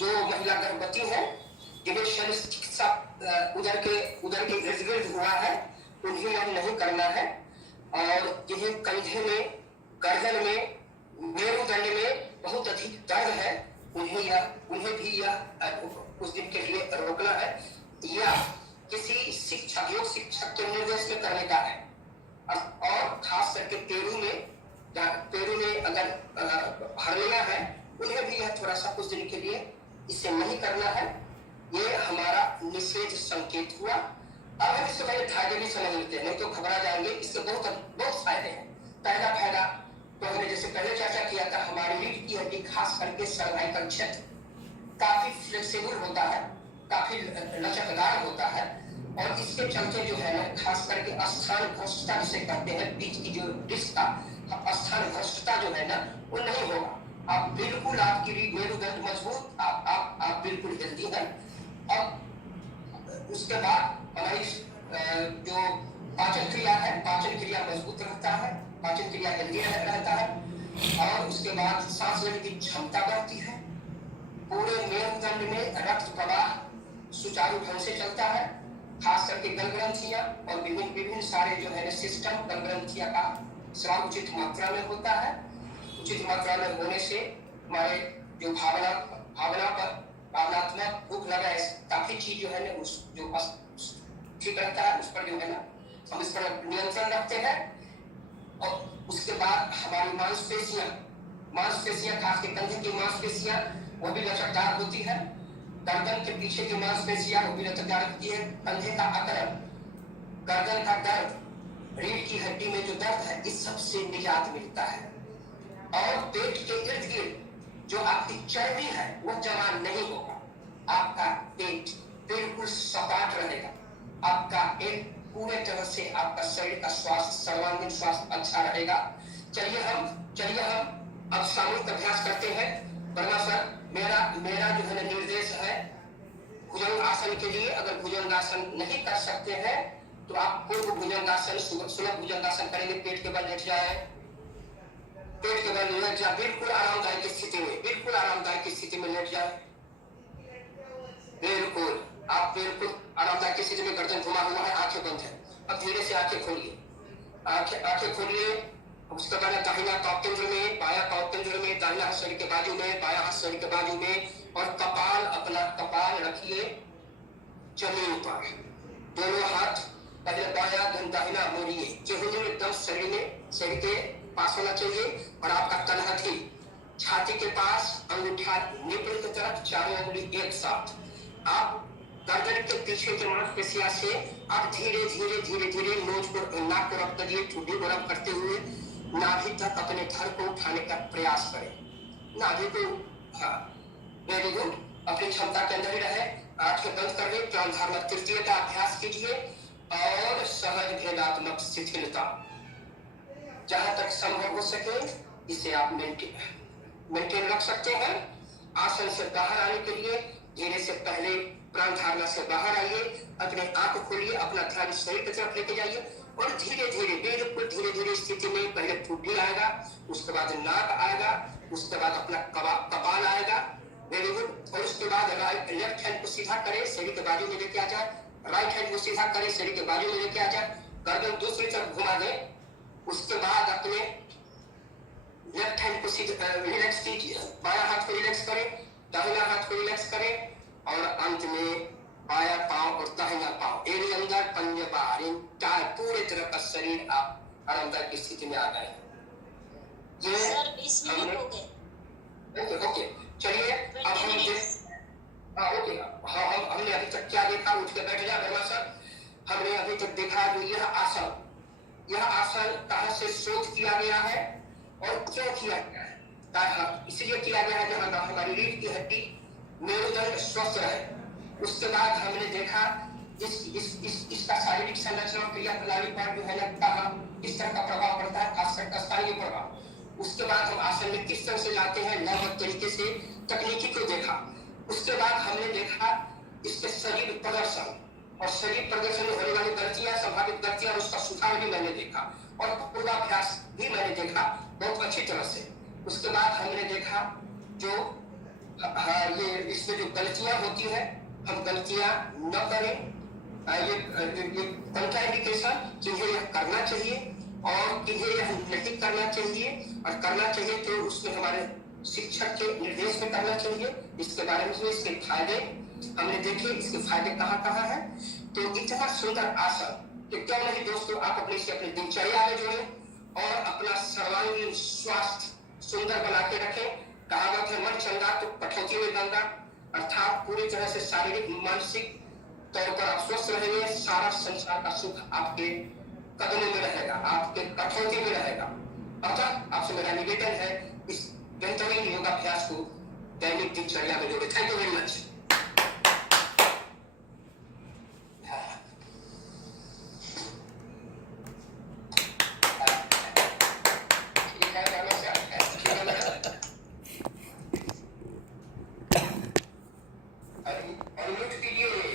जो महिला गर्भवती है, जिन्हें शल्य चिकित्सा उदर के इर्द गिर्द हुआ है, उन्हें अब नहीं करना है। और जिन्हें कंधे में, गर्दन में, मेरुदंड में बहुत अधिक दर्द है, उन्हें भी यह उस दिन के लिए रोकना है, या किसी शिक्षक, योग शिक्षक के निर्देश में करने का है। और खास करके पेरू में अगर हर्निया है, उन्हें भी यह थोड़ा सा कुछ दिन के लिए इसे नहीं करना है। ये हमारा निषेध संकेत हुआ। अब हम इससे पहले फायदे भी समझ लेते हैं, नहीं तो घबरा जाएंगे। इससे बहुत फायदे हैं। पहला फायदा तो हमने जैसे पहले चर्चा किया था, हमारी रीढ़ की हड्डी खास करके सर्वाइकल क्षेत्र काफी फ्लेक्सिबल होता है, काफी लचकदार होता है, और इसके चलते जो है ना, खास करके स्थान भ्रष्टता जिसे कहते हैं, बीच की जो डिस्क का स्थान भ्रष्टता जो है ना, वो नहीं होगा। आप बिल्कुल, आपकी मेरुदंड मजबूत, आप बिल्कुल हेल्दी हैं। और उसके बाद हमारी जो पाचन क्रिया है, पाचन क्रिया मजबूत रहता है, पाचन क्रिया हेल्दी रहता है। और उसके बाद सांस लेने की क्षमता बढ़ती है। पूरे मेरुदंड में रक्त प्रवाह सुचारू ढंग से चलता है, खास करके गल ग्रंथियां और विभिन्न सारे जो है सिस्टम, गल ग्रंथियां का स्राव उचित मात्रा में होता है। उचित मात्रा में होने से हमारे जो भावनात्मक भूख लगा है, काफी चीज जो है ना, उस जो ठीक रहता है, उस पर जो है ना हम इस पर नियंत्रण रखते हैं। और उसके बाद हमारी मांसपेशियां खास के कंधे की मांसपेशियां वो भी लचकदार होती है। गर्दन के पीछे की मांसपेशियां वो भी लचकदार होती है। कंधे का अकड़न, गर्दन का दर्द, रीढ़ की हड्डी में जो दर्द है, इस सब से निजात मिलता है। और पेट के इर्द गिर्द जो आपकी चर्बी है वो जमा नहीं होगा। आपका पेट बिल्कुल सपाट रहेगा। आपका एक पूरे तरह से आपका शरीर का स्वास्थ्य, सर्वांगीण स्वास्थ्य अच्छा रहेगा। चलिए हम अब सामूहिक अभ्यास करते हैं। वर्मा सर, मेरा जो है निर्देश है भुजंग आसन के लिए, अगर भुजंग आसन नहीं कर सकते हैं तो आप पूर्व भुजंगासन, सुलभ भुजंगासन करेंगे। पेट के बल लेट जाए, पेट के बल लेट जाए, बिल्कुल आरामदायक स्थिति में, बिल्कुल आरामदायक स्थिति में लेट जाए। बिल्कुल आप बिल्कुल आरामदायक स्थिति में, गर्दन घुमा हुआ है, आंखें बंद है। अब धीरे से आंखें खोलिए, आंखें खोलिए। उसके बाद दाहिना कौपेंद्र में, बाया कौपेंद्र में, दाहिना हाथ शरीर के बाजू में, बाया हाथ शरीर के बाजू में, और अपना कपाल रखिए जमीन पर। दोनों हाथ पहले बाया then दाहिना मोड़िए। चेहरे में एकदम शरीर के पास होना चाहिए। और आपका तलहथी छाती के पास, अंगूठा निपुण की तरफ, चारों उंगली एक साथ। आप गर्दन के पीछे के मांसपेशियों से आप धीरे धीरे नोज को, नाक को रब करिए, ठुड्डी को रब करते हुए नाभि तक अपने धड़ को उठाने का प्रयास करें। नाभि को, हाँ, वेरी गुड। अपनी क्षमता के अंदर ही रहे। आंखें बंद कर ले। प्राणायाम तृतीय का अभ्यास कीजिए। और सहज भेदात्मक शिथिलता जहां तक संभव हो सके इसे आप मेंटेन रख सकते हैं। आसन से बाहर आने के लिए धीरे से पहले प्राण धारणा से बाहर आइए, अपने आंख खोलिए, अपना ध्यान शरीर की तरफ लेके जाइए, और धीरे धीरे स्थिति में पहले ठुड्डी आएगा, उसके बाद नाक आएगा, उसके बाद अपना कपाल आएगा। Very good. और उसके बाद लेफ्ट हैंड को सीधा करें, शरीर के बाजू में लेके आ जाए। राइट हैंड को सीधा करें, शरीर के बाजू में लेके आ जाए। गर्दन दूसरी तरफ घुमा दें। उसके बाद अपने लेफ्ट हैंड को रिलैक्स कीजिए, बाया हाथ को रिलैक्स करें, दाहिना हाथ को रिलैक्स करें, और अंत में बाया पांव और दाहिना पांव एड़ी अंदर, पंजे बाहर, पूरे तरह का शरीर आप आरामदायक स्थिति में आ गए। ये सर 20 मिनट हो गए। ओके, चलिए अब हमने अभी तक क्या देखा? उठ के बैठ जाए वर्मा सर। हमने अभी तक देखा जो यह आसन कहाँ से शोध किया गया है और क्यों किया गया है। इसलिए किया गया है जहाँ हमारी रीढ़ की हड्डी, मेरुदंड स्वस्थ रहे। उसके बाद हमने देखा इसका शारीरिक संरचना, क्रिया प्रणाली पर जो है ना कहा किस तरह का प्रभाव पड़ता है, खासकर स्थानीय प्रभाव। उसके बाद हम आसन में किस तरह से जाते हैं, नवगत तरीके से तकनीकी को देखा। उसके बाद हमने देखा इसके शरीर प्रदर्शन, और शरीर प्रदर्शन में होने वाली गलतियां, संभावित गलतियां, उसका सुधार भी मैंने देखा, और पूर्वाभ्यास भी मैंने देखा बहुत अच्छी तरह से। उसके बाद हमने देखा जो हाँ, ये इसमें जो गलतियां होती है हम गलतियां न करें। ये पंखा इंडिकेशन जिन्हें यह करना चाहिए और किन्हें यह नहीं करना चाहिए, और करना चाहिए तो उसमें हमारे शिक्षक के निर्देश में करना चाहिए। इसके बारे में इसके फायदे हमने देखे, इसके फायदे कहाँ कहाँ है। तो इतना सुंदर आसन कि क्यों नहीं दोस्तों आप अपने से अपने दिनचर्या में जोड़ें और अपना सर्वांगीण स्वास्थ्य सुंदर बना के रखें। कहावत है मन चंगा तो कठौती में गंगा, अर्थात पूरी तरह से शारीरिक मानसिक तौर पर आप स्वस्थ रहेंगे, सारा संसार का सुख आपके कदमों में रहेगा, आपके कठौती में रहेगा। अतः आपसे मेरा निवेदन है इस बेहतरीन योगाभ्यास को दैनिक दिनचर्या में जोड़े। Thank you very much. Unmute कीजिए।